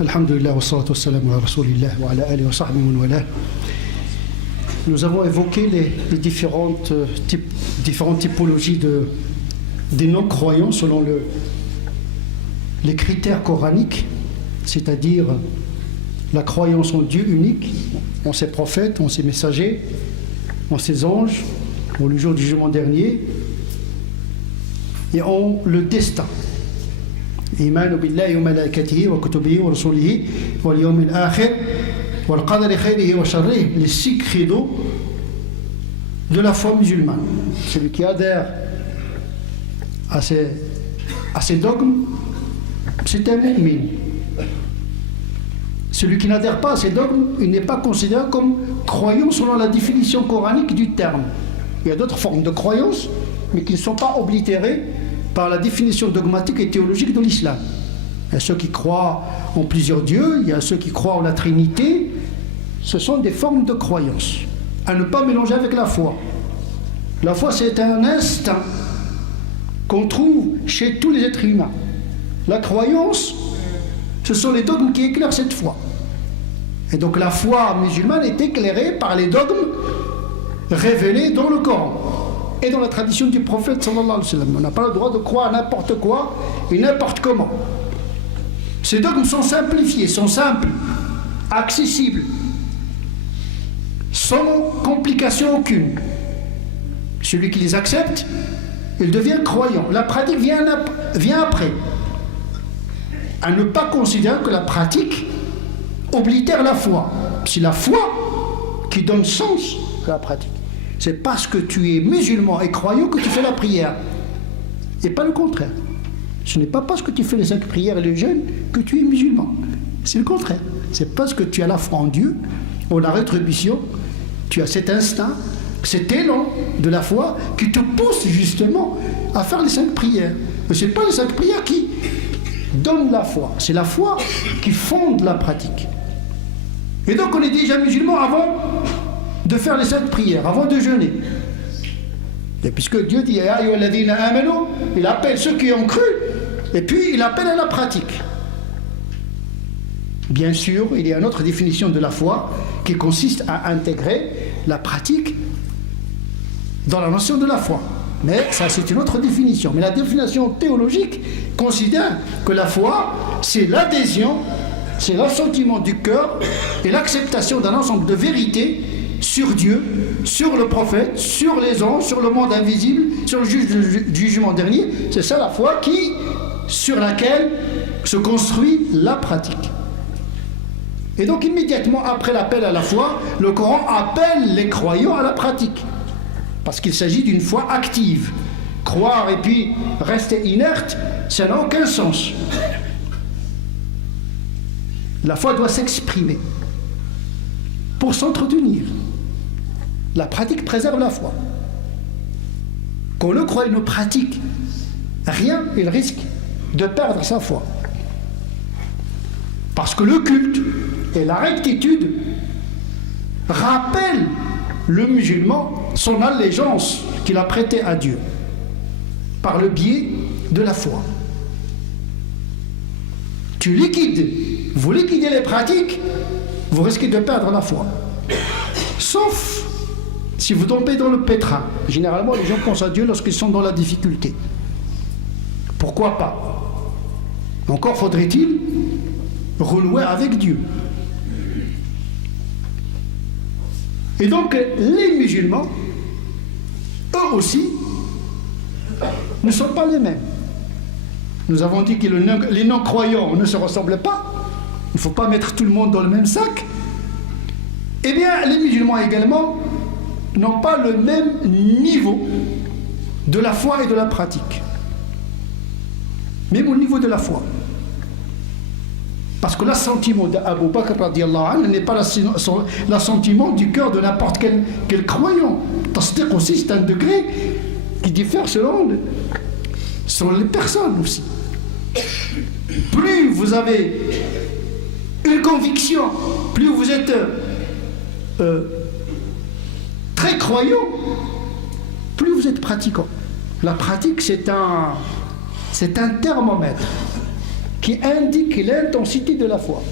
Alhamdulillah wa salatu wa salam wa rasulillah wa ala alihi wa sahbihi wa wala. Nous avons évoqué les différentes typologies des non-croyants selon les critères coraniques, c'est-à-dire la croyance en Dieu unique, en ses prophètes, en ses messagers, en ses anges, en le jour du jugement dernier, et en le destin. Iman billahi wa malaikatihi wa kutubihi wa rasulihi wal yawmil akhir wal qadari khayrihi wa sharrihi, les 6 credos de la foi musulmane. Celui qui adhère à ces dogmes, c'est un mu'min. Celui qui n'adhère pas à ces dogmes, il n'est pas considéré comme croyant selon la définition coranique du terme. Il y a d'autres formes de croyance, mais qui ne sont pas oblitérées par la définition dogmatique et théologique de l'islam. Il y a ceux qui croient en plusieurs dieux, il y a ceux qui croient en la Trinité. Ce sont des formes de croyance à ne pas mélanger avec la foi. La foi, c'est un instinct qu'on trouve chez tous les êtres humains. La croyance, ce sont les dogmes qui éclairent cette foi. Et donc la foi musulmane est éclairée par les dogmes révélés dans le Coran et dans la tradition du prophète sallallahu alayhi wa sallam. On n'a pas le droit de croire à n'importe quoi et n'importe comment. Ces dogmes sont simplifiés, sont simples, accessibles, sans complication aucune. Celui qui les accepte, il devient croyant. La pratique vient après. À ne pas considérer que la pratique oblitère la foi. C'est la foi qui donne sens à la pratique. C'est parce que tu es musulman et croyant que tu fais la prière. Et pas le contraire. Ce n'est pas parce que tu fais les 5 prières et les jeûnes que tu es musulman. C'est le contraire. C'est parce que tu as la foi en Dieu, en la rétribution, tu as cet instinct, cet élan de la foi qui te pousse justement à faire les 5 prières. Mais ce n'est pas les 5 prières qui donnent la foi. C'est la foi qui fonde la pratique. Et donc on est déjà musulman avant de faire les 5 prières, avant de jeûner. Et puisque Dieu dit il appelle ceux qui ont cru, et puis il appelle à la pratique. Bien sûr, il y a une autre définition de la foi qui consiste à intégrer la pratique dans la notion de la foi. Mais ça, c'est une autre définition. Mais la définition théologique considère que la foi, c'est l'adhésion, c'est l'assentiment du cœur et l'acceptation d'un ensemble de vérités sur Dieu, sur le prophète, sur les anges, sur le monde invisible, sur le jugement dernier. C'est ça la foi sur laquelle se construit la pratique. Et donc immédiatement après l'appel à la foi, le Coran appelle les croyants à la pratique. Parce qu'il s'agit d'une foi active. Croire et puis rester inerte, ça n'a aucun sens. La foi doit s'exprimer pour s'entretenir. La pratique préserve la foi. Quand le croyant ne pratique rien, il risque de perdre sa foi. Parce que le culte et la rectitude rappellent le musulman son allégeance qu'il a prêtée à Dieu par le biais de la foi. Vous liquidez les pratiques, vous risquez de perdre la foi. Sauf si vous tombez dans le pétrin. Généralement, les gens pensent à Dieu lorsqu'ils sont dans la difficulté. Pourquoi pas? Encore faudrait-il renouer avec Dieu. Et donc, les musulmans, eux aussi, ne sont pas les mêmes. Nous avons dit que les non-croyants ne se ressemblent pas. Il ne faut pas mettre tout le monde dans le même sac. Eh bien, les musulmans également n'ont pas le même niveau de la foi et de la pratique. Même au niveau de la foi. Parce que l'assentiment d'Abu Bakr radiallahu anhu n'est pas l'assentiment du cœur de n'importe quel croyant. Tasdiq aussi, c'est un degré qui diffère selon les personnes aussi. Plus vous avez une conviction, plus vous êtes très croyant, plus vous êtes pratiquant. La pratique, c'est un thermomètre qui indique l'intensité de la foi.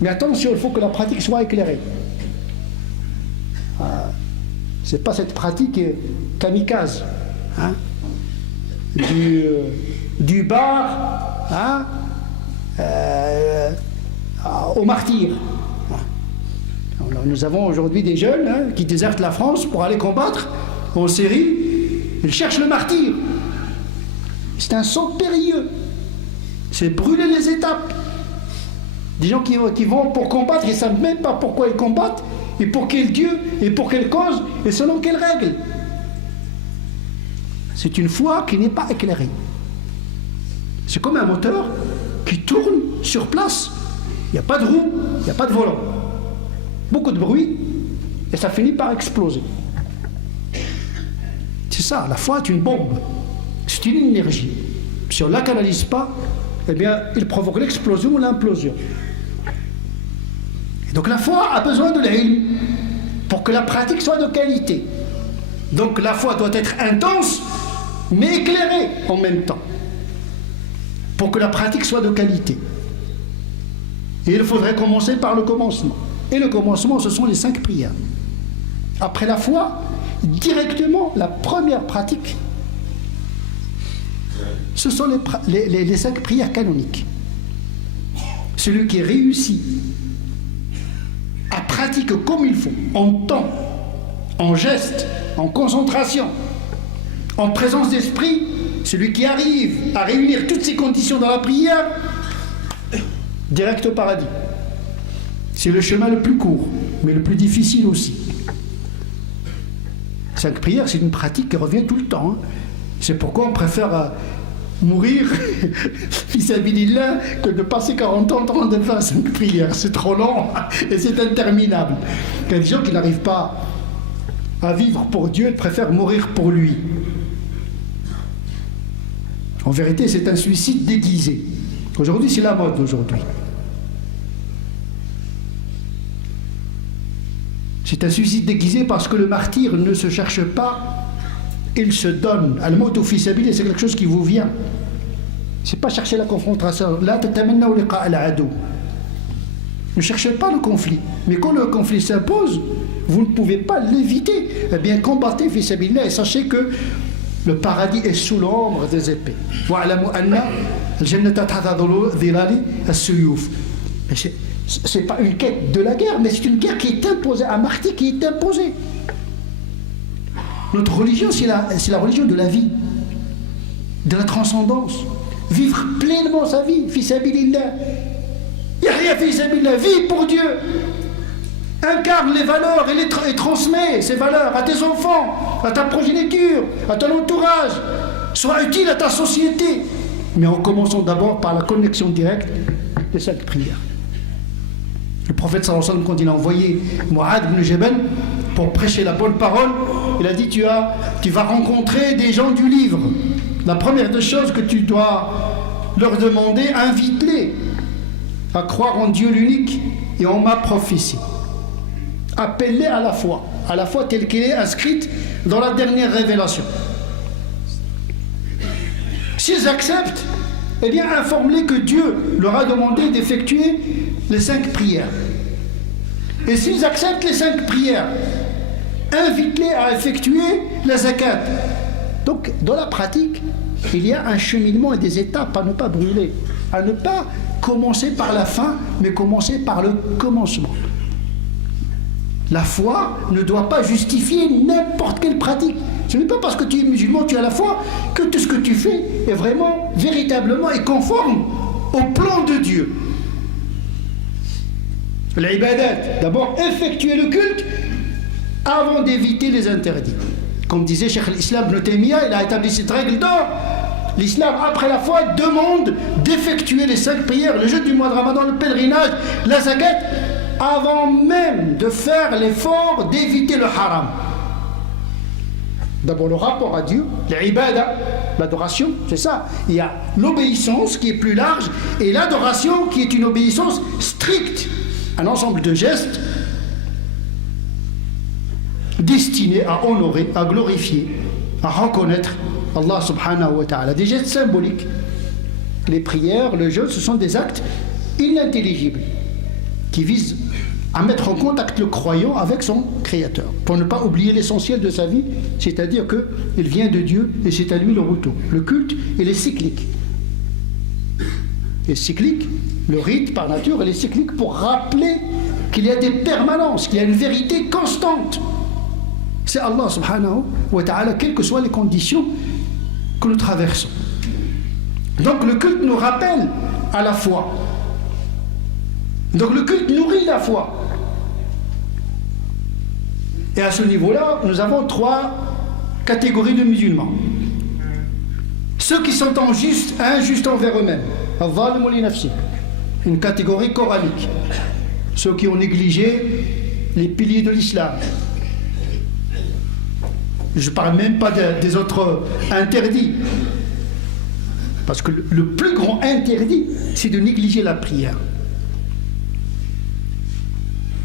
Mais attention, il faut que la pratique soit éclairée. C'est pas cette pratique kamikaze, hein, du bar, hein, au martyr. Nous avons aujourd'hui des jeunes, hein, qui désertent la France pour aller combattre en Syrie. Ils cherchent le martyr. C'est un saut périlleux. C'est brûler les étapes. Des gens qui vont pour combattre, ils ne savent même pas pourquoi ils combattent, et pour quel Dieu, et pour quelle cause, et selon quelles règles. C'est une foi qui n'est pas éclairée. C'est comme un moteur qui tourne sur place. Il n'y a pas de roue, il n'y a pas de volant. Beaucoup de bruit, et ça finit par exploser. C'est ça, la foi est une bombe. C'est une énergie. Si on ne la canalise pas, eh bien, il provoque l'explosion ou l'implosion. Et donc la foi a besoin de l'ilm pour que la pratique soit de qualité. Donc la foi doit être intense, mais éclairée en même temps, pour que la pratique soit de qualité. Et il faudrait commencer par le commencement. Et le commencement, ce sont les 5 prières. Après la foi, directement, la première pratique, ce sont les 5 prières canoniques. Celui qui réussit à pratiquer comme il faut, en temps, en geste, en concentration, en présence d'esprit, celui qui arrive à réunir toutes ces conditions dans la prière, direct au paradis. C'est le chemin le plus court, mais le plus difficile aussi. 5 prières, c'est une pratique qui revient tout le temps. Hein. C'est pourquoi on préfère mourir fisabilillah que de passer 40 ans en train de faire 5 prières. C'est trop long et c'est interminable. Il y a des gens qui n'arrivent pas à vivre pour Dieu, ils préfèrent mourir pour lui. En vérité, c'est un suicide déguisé. Aujourd'hui, c'est la mode aujourd'hui. C'est un suicide déguisé parce que le martyr ne se cherche pas, il se donne. Al-maut fi sabilillah, c'est quelque chose qui vous vient. C'est pas chercher la confrontation. La tatamannaw liqa al-adu. Ne cherchez pas le conflit. Mais quand le conflit s'impose, vous ne pouvez pas l'éviter. Eh bien, combattez fi sabilillah et sachez que le paradis est sous l'ombre des épées. Wa'lamu anna al-jannata tahta dhilali as-suyuf. C'est pas une quête de la guerre, mais c'est une guerre qui est imposée, un martyr qui est imposé. Notre religion, c'est la religion de la vie, de la transcendance. Vivre pleinement sa vie, fi sabilillah. Yahya fi sabilillah, vie pour Dieu. Incarne les valeurs et transmet ces valeurs à tes enfants, à ta progéniture, à ton entourage. Sois utile à ta société. Mais en commençant d'abord par la connexion directe de cette prière. Le prophète sallallahu alayhi wa sallam, quand il a envoyé Mu'adh ibn Jabal pour prêcher la bonne parole, il a dit tu vas rencontrer des gens du livre. La première des choses que tu dois leur demander, invite-les à croire en Dieu l'unique et en ma prophétie. Appelle-les à la foi telle qu'elle est inscrite dans la dernière révélation. S'ils acceptent, eh bien informe-les que Dieu leur a demandé d'effectuer les 5 prières. Et s'ils acceptent les 5 prières, invite-les à effectuer la zakat. Donc, dans la pratique, il y a un cheminement et des étapes à ne pas brûler, à ne pas commencer par la fin, mais commencer par le commencement. La foi ne doit pas justifier n'importe quelle pratique. Ce n'est pas parce que tu es musulman, tu as la foi, que tout ce que tu fais est vraiment, véritablement et conforme au plan de Dieu. L'ibadat, d'abord effectuer le culte avant d'éviter les interdits. Comme disait Cheikh l'Islam Ibn Taymiyyah, il a établi cette règle d'or. L'islam, après la foi, demande d'effectuer les 5 prières, le jeûne du mois de Ramadan, le pèlerinage, la zakat, avant même de faire l'effort d'éviter le haram. D'abord le rapport à Dieu, l'ibada, l'adoration, c'est ça. Il y a l'obéissance qui est plus large et l'adoration qui est une obéissance stricte. Un ensemble de gestes destinés à honorer, à glorifier, à reconnaître Allah subhanahu wa ta'ala. Des gestes symboliques. Les prières, le jeûne, ce sont des actes inintelligibles qui visent à mettre en contact le croyant avec son Créateur, pour ne pas oublier l'essentiel de sa vie, c'est-à-dire qu'il vient de Dieu et c'est à lui le retour. Le culte, il est cyclique. Et cyclique, le rite par nature, il est cyclique pour rappeler qu'il y a des permanences, qu'il y a une vérité constante. C'est Allah subhanahu wa ta'ala, quelles que soient les conditions que nous traversons. Donc le culte nous rappelle à la foi. Donc le culte nourrit la foi. Et à ce niveau-là, nous avons 3 catégories de musulmans. Ceux qui sont injustes envers eux-mêmes. Une catégorie coranique. Ceux qui ont négligé les piliers de l'islam. Je ne parle même pas des autres interdits. Parce que le plus grand interdit, c'est de négliger la prière.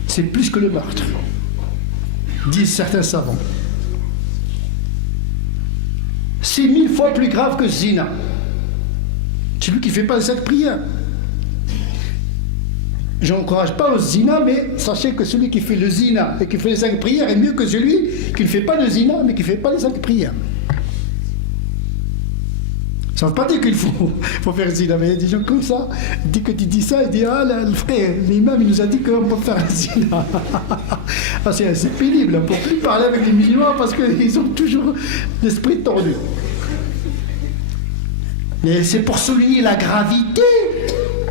C'est plus que le meurtre, disent certains savants. C'est 1000 fois plus grave que le zina. Celui qui ne fait pas les 5 prières. Je n'encourage pas au zina, mais sachez que celui qui fait le zina et qui fait les 5 prières est mieux que celui qui ne fait pas le zina, mais qui ne fait pas les 5 prières. Ça ne veut pas dire qu'il faut faire zina, mais il y a des gens comme ça. Dès que tu dis ça, il dit ah, le frère, l'imam, il nous a dit qu'on peut faire un zina. Ah, c'est pénible, on ne peut plus parler avec les musulmans parce qu'ils ont toujours l'esprit tordu. Mais c'est pour souligner la gravité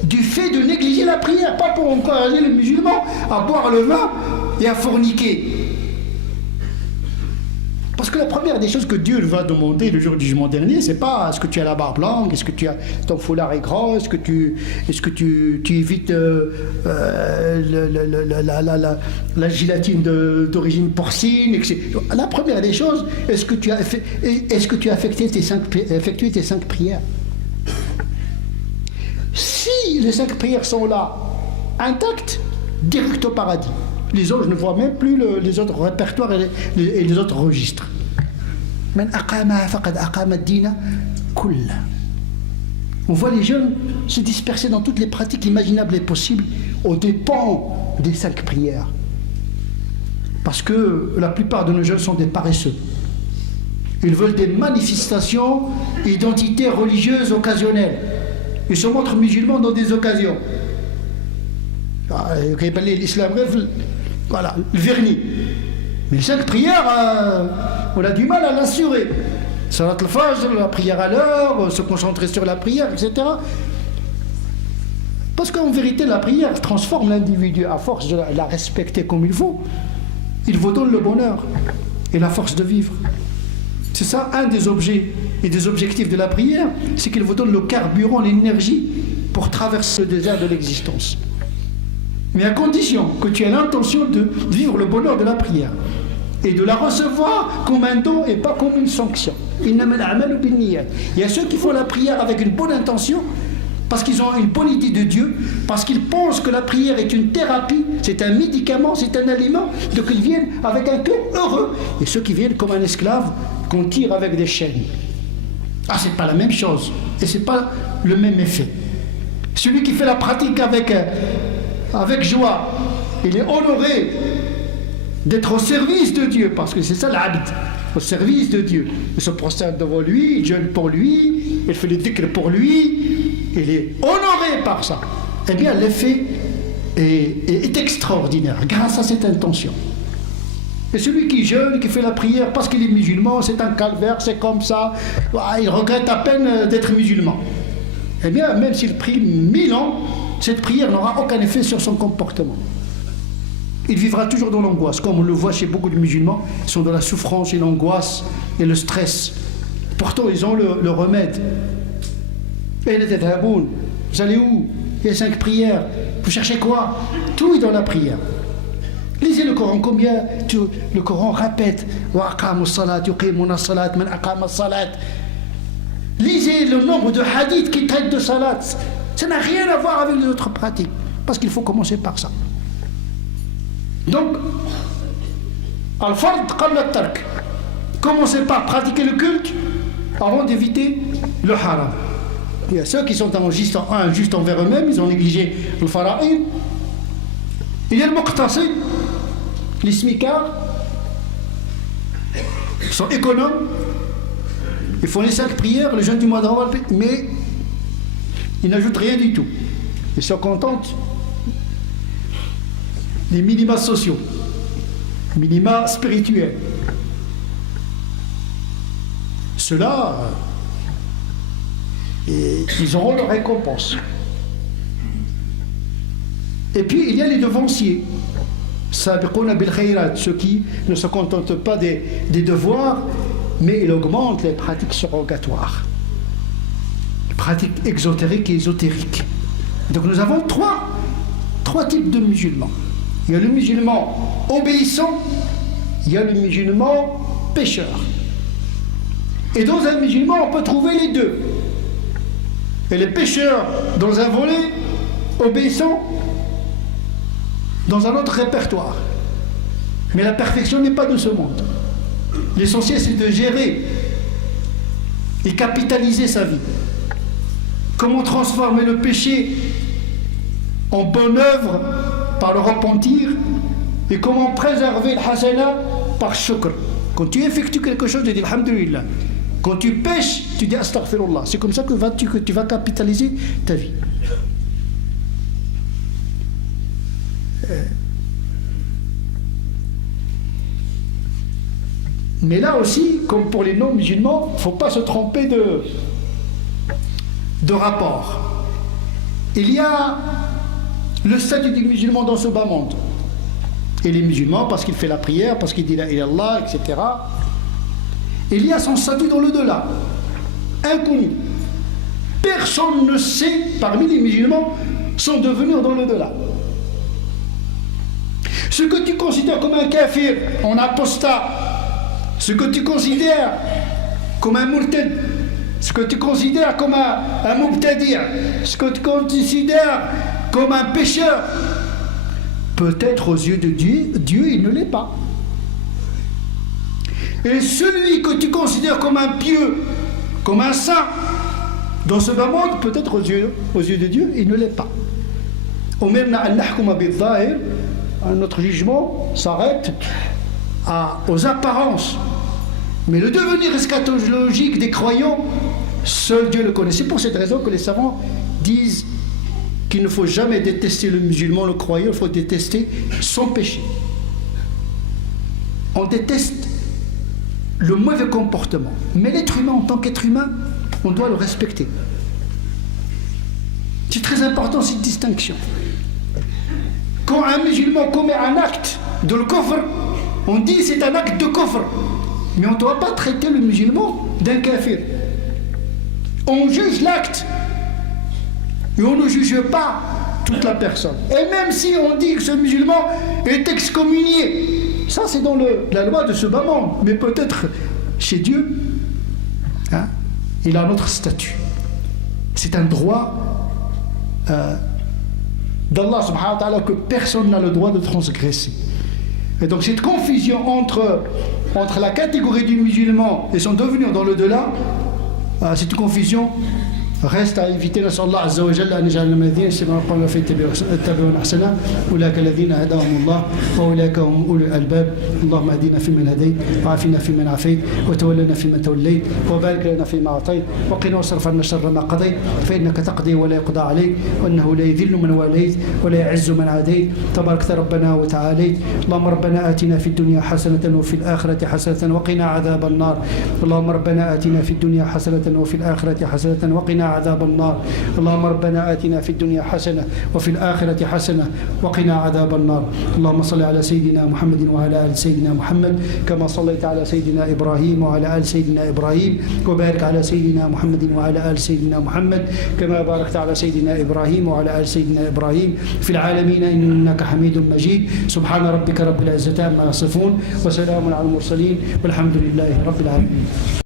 du fait de négliger la prière, pas pour encourager les musulmans à boire le vin et à forniquer. Parce que la première des choses que Dieu va demander le jour du jugement dernier, c'est pas est-ce que tu as la barbe longue, est-ce que ton foulard est gros, est-ce que tu évites la gélatine d'origine porcine, etc. La première des choses, est-ce que tu as effectué tes 5 prières? Si les 5 prières sont là, intactes, direct au paradis. Les autres, je ne vois même plus les autres répertoires et les autres registres. On voit les jeunes se disperser dans toutes les pratiques imaginables et possibles aux dépens des 5 prières. Parce que la plupart de nos jeunes sont des paresseux. Ils veulent des manifestations identitaires religieuses occasionnelles. Ils se montrent musulmans dans des occasions. L'islam, voilà, le vernis. Mais les 5 prières, on a du mal à l'assurer. Salat al-Fajr, la prière à l'heure, se concentrer sur la prière, etc. Parce qu'en vérité, la prière transforme l'individu. À force de la respecter comme il faut, il vous donne le bonheur et la force de vivre. C'est ça, un des objets et des objectifs de la prière, c'est qu'il vous donne le carburant, l'énergie pour traverser le désert de l'existence. Mais à condition que tu aies l'intention de vivre le bonheur de la prière et de la recevoir comme un don et pas comme une sanction. Il y a ceux qui font la prière avec une bonne intention parce qu'ils ont une bonne idée de Dieu, parce qu'ils pensent que la prière est une thérapie, c'est un médicament, c'est un aliment, donc ils viennent avec un cœur heureux. Et ceux qui viennent comme un esclave qu'on tire avec des chaînes. Ah, c'est pas la même chose et c'est pas le même effet. Celui qui fait la pratique avec joie, il est honoré d'être au service de Dieu, parce que c'est ça l'abd, au service de Dieu. Il se prosterne devant lui, il jeûne pour lui, il fait les dhikr pour lui, il est honoré par ça. Eh bien, l'effet est extraordinaire grâce à cette intention. Et celui qui jeûne, qui fait la prière parce qu'il est musulman, c'est un calvaire, c'est comme ça, il regrette à peine d'être musulman. Eh bien, même s'il prie 1000 ans, cette prière n'aura aucun effet sur son comportement. Il vivra toujours dans l'angoisse, comme on le voit chez beaucoup de musulmans, ils sont dans la souffrance et l'angoisse et le stress. Pourtant, ils ont le remède. Vous allez où? Il y a 5 prières. Vous cherchez quoi? Tout est dans la prière. Lisez le Coran, combien le Coran répète. Lisez le nombre de hadiths qui traitent de salat. Ça n'a rien à voir avec les autres pratiques, parce qu'il faut commencer par ça. Donc, al-fard qabla Il y a ceux qui sont injustes envers eux-mêmes, ils ont négligé le fara'id. Il y a le muqtasid, les smicards, ils sont économes, ils font les 5 prières, le jeûne du mois de Ramadan, mais ils n'ajoutent rien du tout. Ils sont contents des minima sociaux, minima spirituels. Ceux-là, ils auront leur récompense. Et puis il y a les devanciers, sabiqouna bil khayrat, ceux qui ne se contentent pas des devoirs, mais ils augmentent les pratiques surrogatoires, les pratiques exotériques et ésotériques. Donc nous avons trois types de musulmans. Il y a le musulman obéissant, il y a le musulman pécheur. Et dans un musulman, on peut trouver les deux. Et les pécheurs dans un volet, obéissant dans un autre répertoire. Mais la perfection n'est pas de ce monde. L'essentiel, c'est de gérer et capitaliser sa vie. Comment transformer le péché en bonne œuvre par le repentir, et comment préserver le hasana par shukr. Quand tu effectues quelque chose, tu dis alhamdulillah. Quand tu pêches, tu dis astaghfirullah. C'est comme ça que tu vas capitaliser ta vie. Mais là aussi, comme pour les non-musulmans, il ne faut pas se tromper de rapport. Il y a le statut du musulman dans ce bas monde. Et les musulmans, parce qu'il fait la prière, parce qu'il dit la ilaha illallah, etc. Il y a son statut dans l'au-delà, inconnu. Personne ne sait, parmi les musulmans, son devenir dans l'au-delà. Ce que tu considères comme un kafir, un apostat, ce que tu considères comme un murtad, ce que tu considères comme un mubtadi', ce que tu considères comme un pécheur, peut-être aux yeux de Dieu, il ne l'est pas. Et celui que tu considères comme un pieux, comme un saint, dans ce bas monde, peut-être aux yeux de Dieu, il ne l'est pas. Notre jugement s'arrête aux apparences. Mais le devenir eschatologique des croyants, seul Dieu le connaît. C'est pour cette raison que les savants disent qu'il ne faut jamais détester le musulman, le croyant, il faut détester son péché. On déteste le mauvais comportement. Mais l'être humain, en tant qu'être humain, on doit le respecter. C'est très important cette distinction. Quand un musulman commet un acte de le kufr, on dit c'est un acte de kufr. Mais on ne doit pas traiter le musulman d'un kafir. On juge l'acte et on ne juge pas toute la personne. Et même si on dit que ce musulman est excommunié, ça c'est dans la loi de ce bas monde. Mais peut-être chez Dieu, il a un autre statut. C'est un droit d'Allah subhanahu wa ta'ala que personne n'a le droit de transgresser. Et donc cette confusion entre la catégorie du musulman et son devenir dans l'au-delà, cette confusion reste à éviter. نسأل الله عز وجل أن يجعلنا من الذين يستمعون القول فيتبعون أحسنه أولئك الذين هداهم الله وأولئك هم أولو الألباب. اللهم اهدنا فيمن هديت وعافنا فيمن عافيت وتولنا فيمن توليت وبارك لنا فيما أعطيت وقنا واصرف عنا شر ما قضيت فإنك تقضي ولا يقضى عليك وأنه لا يذل من واليت ولا يعز من عاديت تباركت ربنا وتعاليت. اللهم ربنا آتنا في الدنيا حسنة وفي الآخرة حسنة وقنا عذاب النار. اللهم ربنا آتنا في الدنيا حسنة وفي الآخرة حسنة وقنا عذاب النار. اللهم ربنا آتنا في الدنيا حسنة وفي الآخرة حسنة وقنا عذاب النار. اللهم صل على سيدنا محمد وعلى آل سيدنا محمد كما صليت على سيدنا إبراهيم وعلى آل سيدنا إبراهيم وبارك على سيدنا محمد وعلى آل سيدنا محمد كما باركت على سيدنا إبراهيم وعلى آل سيدنا إبراهيم في العالمين إنك حميد مجيد. سبحان ربك رب العزة عما يصفون وسلام على المرسلين والحمد لله رب العالمين.